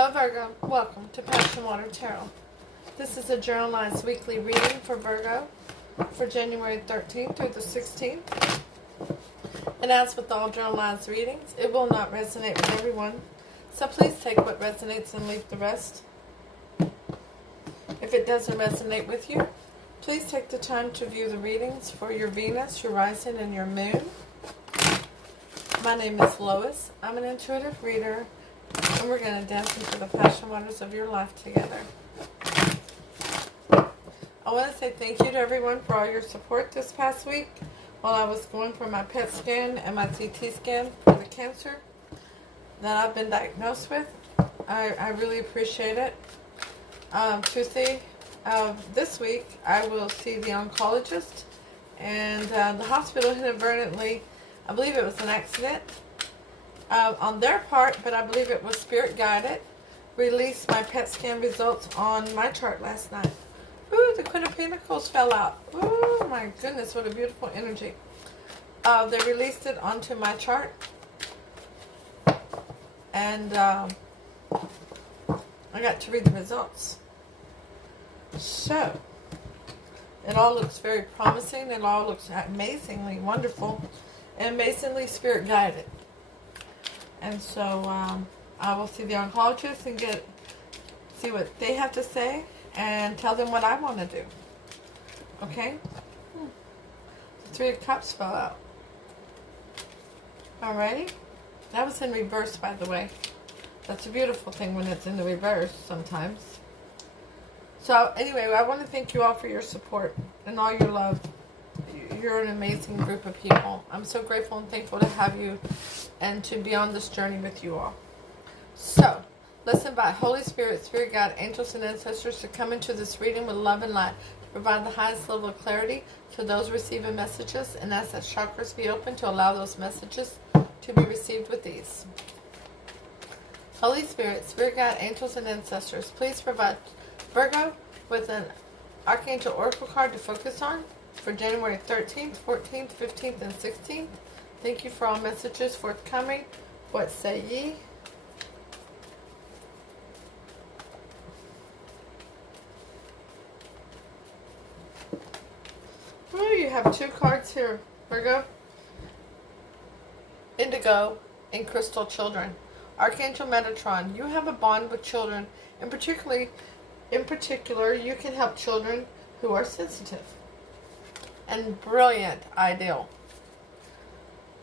Hello Virgo, welcome to PassionWater Tarot. This is a journalized weekly reading for Virgo for January 13th through the 16th. And as with all journalized readings, it will not resonate with everyone, so please take what resonates and leave the rest. If it doesn't resonate with you, please take the time to view the readings for your Venus, your Rising, and your Moon. My name is Lois. I'm an intuitive reader, and we're going to dance into the passion waters of your life together. I want to say thank you to everyone for all your support this past week while I was going for my PET scan and my CT scan for the cancer that I've been diagnosed with. I really appreciate it. Tuesday this week, I will see the oncologist, and the hospital inadvertently, I believe it was an accident on their part, but I believe it was spirit guided, released my PET scan results on my chart last night. Ooh, the Queen of Pentacles fell out. Oh my goodness, what a beautiful energy. They released it onto my chart, and I got to read the results. So, it all looks very promising. It all looks amazingly wonderful and amazingly spirit guided. And so I will see the oncologist and see what they have to say and tell them what I want to do. Okay? The Three of Cups fell out. Alrighty? That was in reverse, by the way. That's a beautiful thing when it's in the reverse sometimes. So anyway, I want to thank you all for your support and all your love. You're an amazing group of people. I'm so grateful and thankful to have you and to be on this journey with you all. So, let's invite Holy Spirit, Spirit God, angels, and ancestors to come into this reading with love and light to provide the highest level of clarity to those receiving messages, and ask that chakras be open to allow those messages to be received with ease. Holy Spirit, Spirit God, angels, and ancestors, please provide Virgo with an Archangel Oracle card to focus on for January 13th, 14th, 15th, and 16th. Thank you for all messages forthcoming. What say ye? Oh, you have two cards here, Virgo. Indigo and Crystal Children. Archangel Metatron, you have a bond with children, and in particular, you can help children who are sensitive and brilliant. Ideal.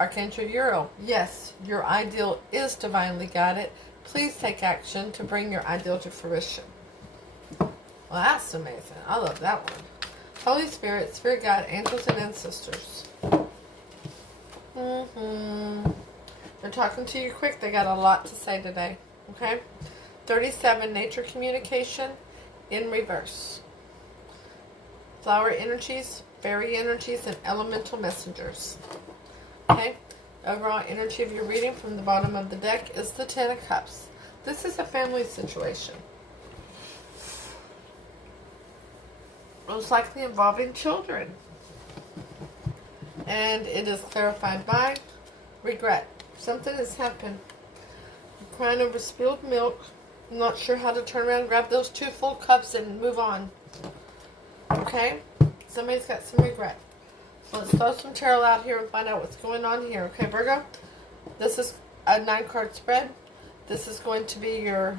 Archangel Uriel, yes, your ideal is divinely guided. Please take action to bring your ideal to fruition. Well, that's amazing. I love that one. Holy Spirit, Spirit God, angels, and ancestors. They're talking to you quick. They got a lot to say today. Okay? 37, nature communication in reverse. Flower energies, fairy energies, and elemental messengers. Okay? Overall energy of your reading from the bottom of the deck is the Ten of Cups. This is a family situation. Most likely involving children. And it is clarified by regret. Something has happened. You're crying over spilled milk. I'm not sure how to turn around, grab those two full cups and move on. Okay? Somebody's got some regret. So let's throw some tarot out here and find out what's going on here. Okay, Virgo? This is a 9-card spread. This is going to be your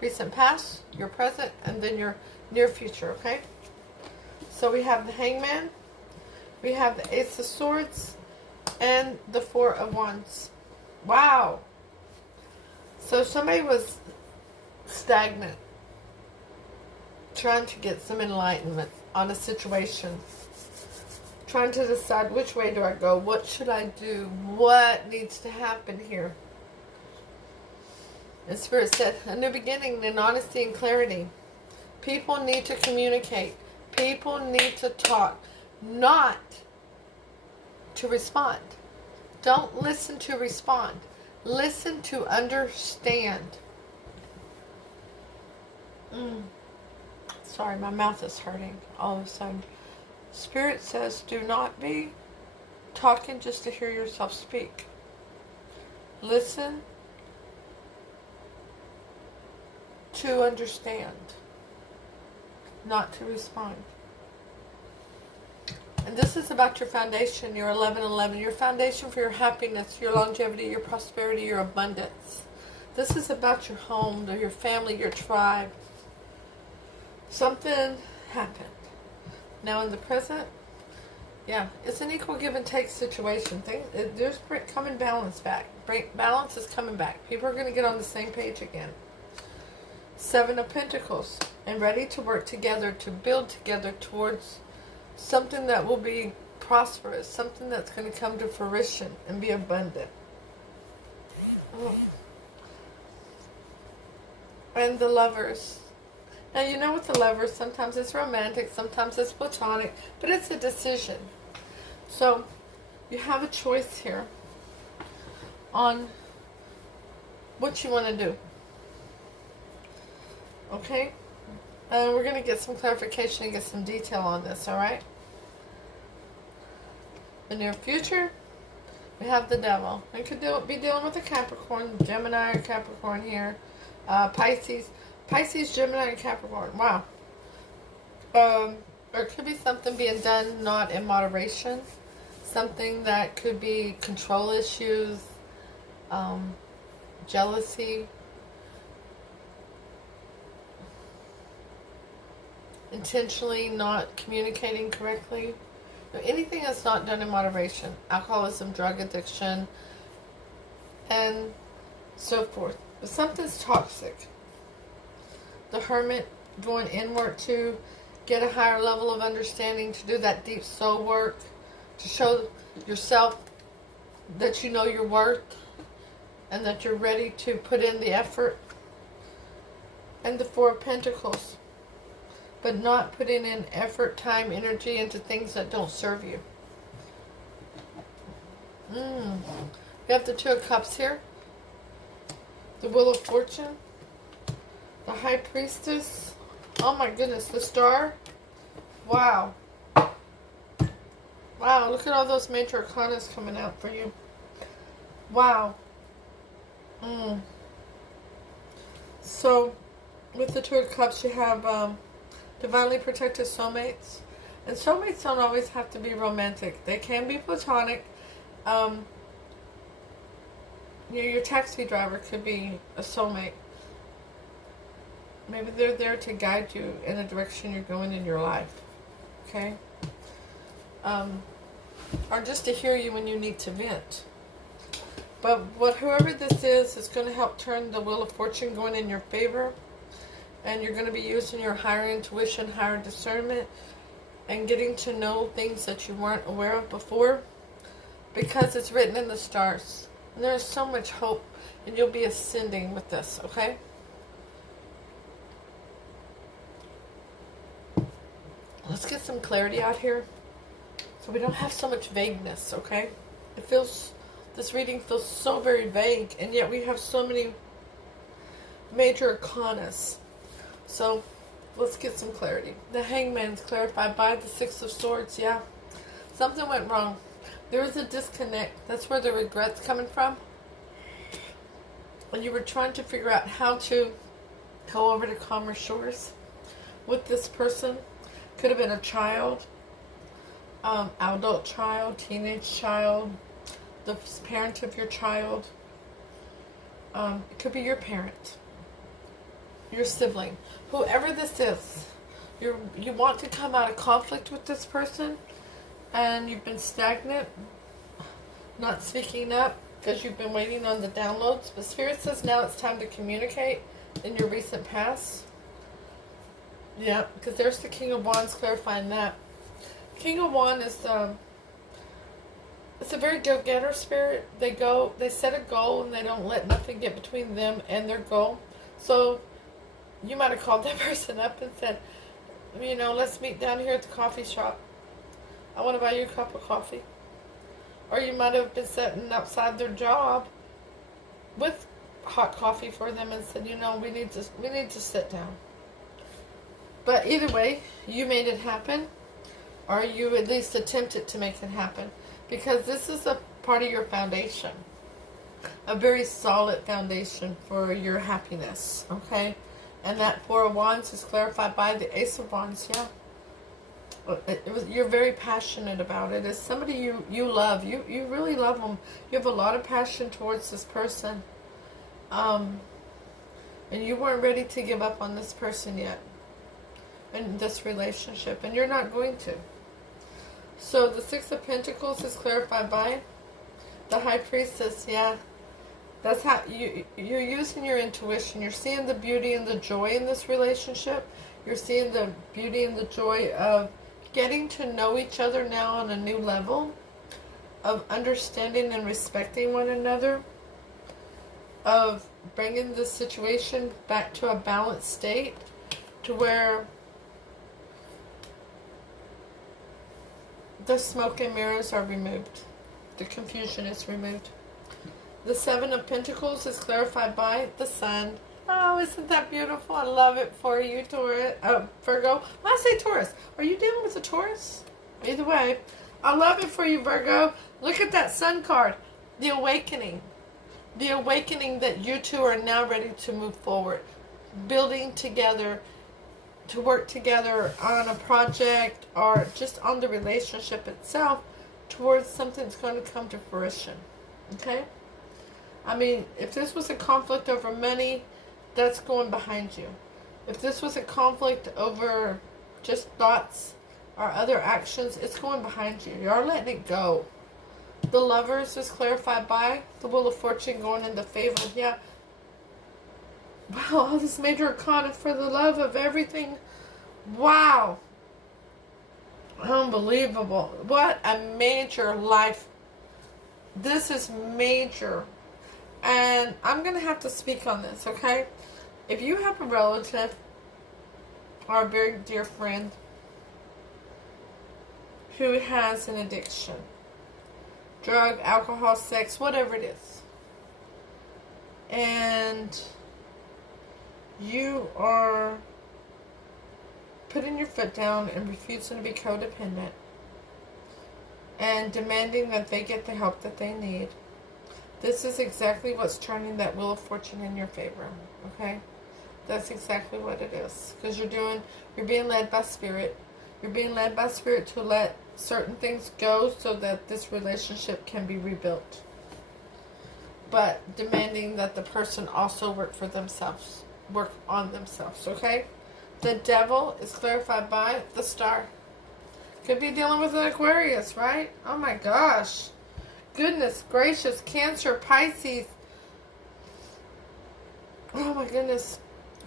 recent past, your present, and then your near future, okay? So we have the Hangman. We have the Ace of Swords. And the Four of Wands. Wow. So somebody was stagnant, trying to get some enlightenment on a situation, trying to decide which way do I go, what should I do, what needs to happen here. And Spirit said, a new beginning in honesty and clarity. People need to communicate. People need to talk, not to respond. Don't listen to respond. Listen to understand. Sorry, my mouth is hurting all of a sudden. Spirit says, do not be talking just to hear yourself speak. Listen to understand, not to respond. And this is about your foundation, your 1111, your foundation for your happiness, your longevity, your prosperity, your abundance. This is about your home, your family, your tribe. Something happened. Now in the present, yeah, it's an equal give and take situation. There's coming balance back. Balance is coming back. People are going to get on the same page again. 7 of Pentacles, and ready to work together, to build together towards something that will be prosperous, something that's going to come to fruition and be abundant. Oh. And the Lovers. Now, you know with the Lovers, sometimes it's romantic, sometimes it's platonic, but it's a decision. So, you have a choice here on what you want to do. Okay? And we're going to get some clarification and get some detail on this, alright? The near future, we have the Devil. We could be dealing with a Capricorn, Gemini or Capricorn here. Pisces, Gemini, and Capricorn. Wow. Or it could be something being done not in moderation. Something that could be control issues, jealousy, intentionally not communicating correctly. Anything that's not done in moderation. Alcoholism, drug addiction, and so forth. But something's toxic. The Hermit, going inward to get a higher level of understanding, to do that deep soul work, to show yourself that you know your worth and that you're ready to put in the effort. And the 4 of Pentacles, but not putting in effort, time, energy into things that don't serve you. We have the 2 of Cups here. The Wheel of Fortune. The High Priestess. Oh my goodness, the Star. Wow. Wow, look at all those major arcanas coming out for you. Wow. So, with the 2 of Cups, you have divinely protected soulmates. And soulmates don't always have to be romantic. They can be platonic. Your taxi driver could be a soulmate. Maybe they're there to guide you in the direction you're going in your life. Okay? Or just to hear you when you need to vent. But whoever this is going to help turn the Wheel of Fortune going in your favor. And you're going to be using your higher intuition, higher discernment, and getting to know things that you weren't aware of before. Because it's written in the stars. And there's so much hope, and you'll be ascending with this, okay? Let's get some clarity out here so we don't have so much vagueness, okay? This reading feels so very vague, and yet we have so many major arcanas. So, let's get some clarity. The Hangman's clarified by the 6 of Swords, yeah. Something went wrong. There was a disconnect. That's where the regret's coming from. And you were trying to figure out how to go over to calmer shores with this person. Could have been a child, adult child, teenage child, the parent of your child. It could be your parent, your sibling, whoever this is. You want to come out of conflict with this person, and you've been stagnant, not speaking up because you've been waiting on the downloads. But Spirit says now it's time to communicate in your recent past. Yeah, because there's the King of Wands clarifying that. King of Wands is it's a very go-getter spirit. They set a goal and they don't let nothing get between them and their goal. So you might have called that person up and said, let's meet down here at the coffee shop. I want to buy you a cup of coffee. Or you might have been sitting outside their job with hot coffee for them and said, we need to sit down. But either way, you made it happen, or you at least attempted to make it happen, because this is a part of your foundation, a very solid foundation for your happiness, okay? And that Four of Wands is clarified by the Ace of Wands, yeah. You're very passionate about it. It's somebody you love. You really love them. You have a lot of passion towards this person. And you weren't ready to give up on this person yet. In this relationship. And you're not going to. So the Six of Pentacles is clarified by the High Priestess, yeah. That's how you're using your intuition. You're seeing the beauty and the joy in this relationship. You're seeing the beauty and the joy of getting to know each other now on a new level, of understanding and respecting one another, of bringing the situation back to a balanced state, to where the smoke and mirrors are removed. The confusion is removed. The Seven of Pentacles is clarified by the Sun. Oh, isn't that beautiful? I love it for you, Taurus. Virgo. I say Taurus. Are you dealing with a Taurus? Either way. I love it for you, Virgo. Look at that Sun card. The awakening. The awakening that you two are now ready to move forward. Building together. To work together on a project or just on the relationship itself towards something that's going to come to fruition. Okay? I mean, if this was a conflict over money, that's going behind you. If this was a conflict over just thoughts or other actions, it's going behind you. You're letting it go. The Lovers is clarified by the Wheel of Fortune going into favor. Yeah. Wow, all this major arcana for the love of everything. Wow. Unbelievable. What a major life. This is major. And I'm going to have to speak on this, okay? If you have a relative or a very dear friend who has an addiction, drug, alcohol, sex, whatever it is, and you are putting your foot down and refusing to be codependent and demanding that they get the help that they need, this is exactly what's turning that Wheel of Fortune in your favor, okay? That's exactly what it is. Because you're being led by Spirit. You're being led by Spirit to let certain things go so that this relationship can be rebuilt. But demanding that the person also work for themselves. Work on themselves, okay? The Devil is clarified by the Star. Could be dealing with an Aquarius, right? Oh my gosh. Goodness gracious. Cancer, Pisces. Oh my goodness.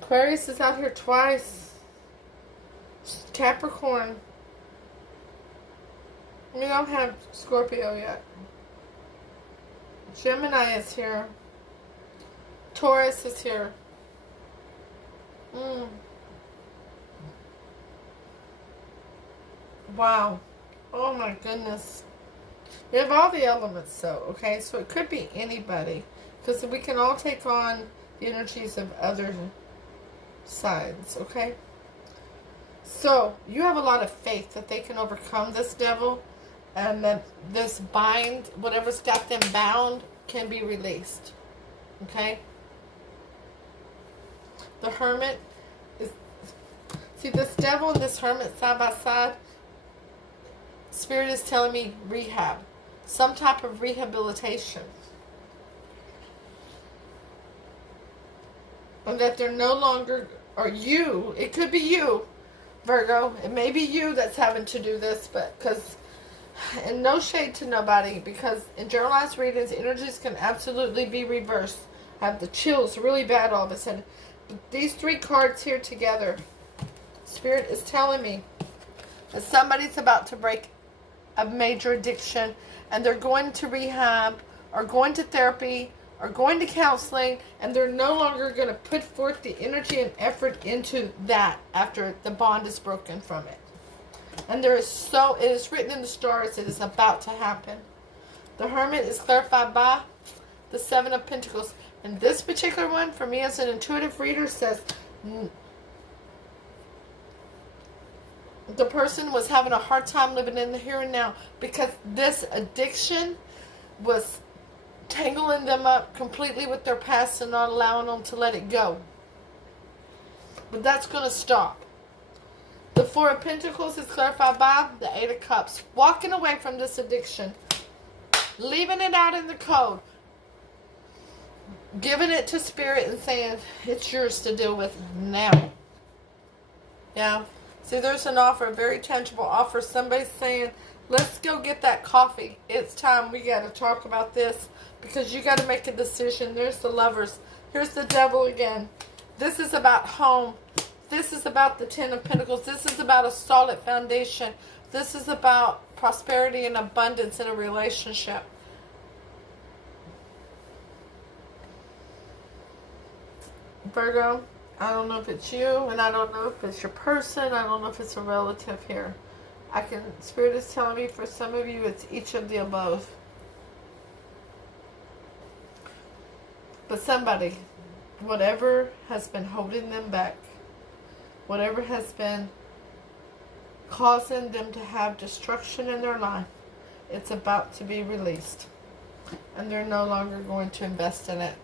Aquarius is out here twice. Capricorn. We don't have Scorpio yet. Gemini is here. Taurus is here. Wow. Oh my goodness. We have all the elements, so, okay? So it could be anybody. Because we can all take on the energies of other sides, okay? So, you have a lot of faith that they can overcome this devil. And that this whatever's got them bound, can be released. Okay? The Hermit is... See, this devil and this Hermit side by side, Spirit is telling me rehab. Some type of rehabilitation. And that they're no longer, or you, it could be you, Virgo. It may be you that's having to do this, but because, and no shade to nobody, because in generalized readings, energies can absolutely be reversed. I have the chills really bad all of a sudden. But these three cards here together, Spirit is telling me that somebody's about to break a major addiction, and they're going to rehab, or going to therapy, or going to counseling, and they're no longer going to put forth the energy and effort into that after the bond is broken from it. And it is written in the stars, it is about to happen. The Hermit is clarified by the Seven of Pentacles. And this particular one, for me as an intuitive reader, says the person was having a hard time living in the here and now because this addiction was tangling them up completely with their past and not allowing them to let it go. But that's going to stop. The Four of Pentacles is clarified by the Eight of Cups. Walking away from this addiction. Leaving it out in the cold. Giving it to Spirit and saying, it's yours to deal with now. Yeah. See, there's an offer, a very tangible offer. Somebody's saying, let's go get that coffee. It's time. We got to talk about this because you got to make a decision. There's the Lovers. Here's the Devil again. This is about home. This is about the Ten of Pentacles. This is about a solid foundation. This is about prosperity and abundance in a relationship. Virgo, I don't know if it's you, and I don't know if it's your person. I don't know if it's a relative here. Spirit is telling me for some of you, it's each of the above. But somebody, whatever has been holding them back, whatever has been causing them to have destruction in their life, it's about to be released. And they're no longer going to invest in it.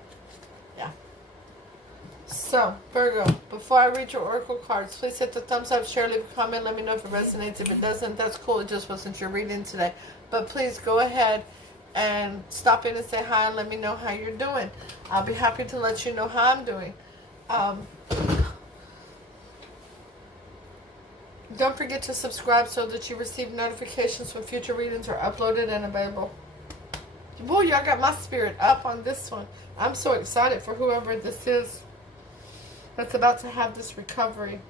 Yeah. So, Virgo, before I read your oracle cards, please hit the thumbs up, share, leave a comment, let me know if it resonates. If it doesn't, that's cool. It just wasn't your reading today. But please go ahead and stop in and say hi and let me know how you're doing. I'll be happy to let you know how I'm doing. Don't forget to subscribe so that you receive notifications when future readings are uploaded and available. Boy, y'all got my spirit up on this one. I'm so excited for whoever this is that's about to have this recovery.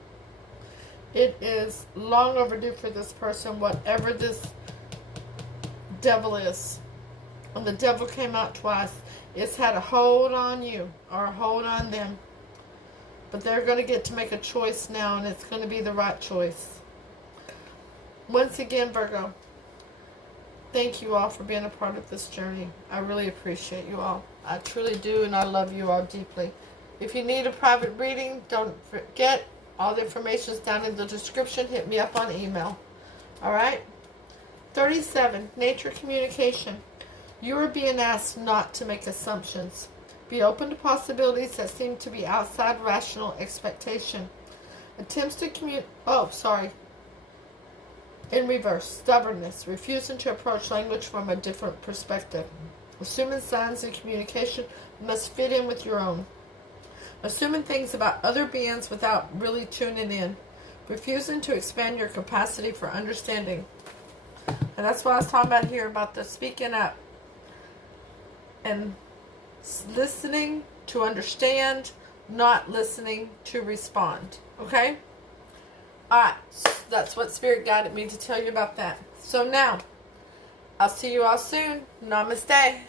It is long overdue for this person, whatever this devil is. And the devil came out twice. It's had a hold on you or a hold on them. But they're going to get to make a choice now, and it's going to be the right choice. Once again, Virgo, thank you all for being a part of this journey. I really appreciate you all. I truly do, and I love you all deeply. If you need a private reading, don't forget, all the information is down in the description. Hit me up on email. Alright? 37. Nature communication. You are being asked not to make assumptions. Be open to possibilities that seem to be outside rational expectation. Attempts to in reverse. Stubbornness. Refusing to approach language from a different perspective. Assuming signs in communication must fit in with your own. Assuming things about other beings without really tuning in. Refusing to expand your capacity for understanding. And that's what I was talking about here, about the speaking up. And listening to understand, not listening to respond. Okay? Alright, that's what Spirit guided me to tell you about that. So now, I'll see you all soon. Namaste.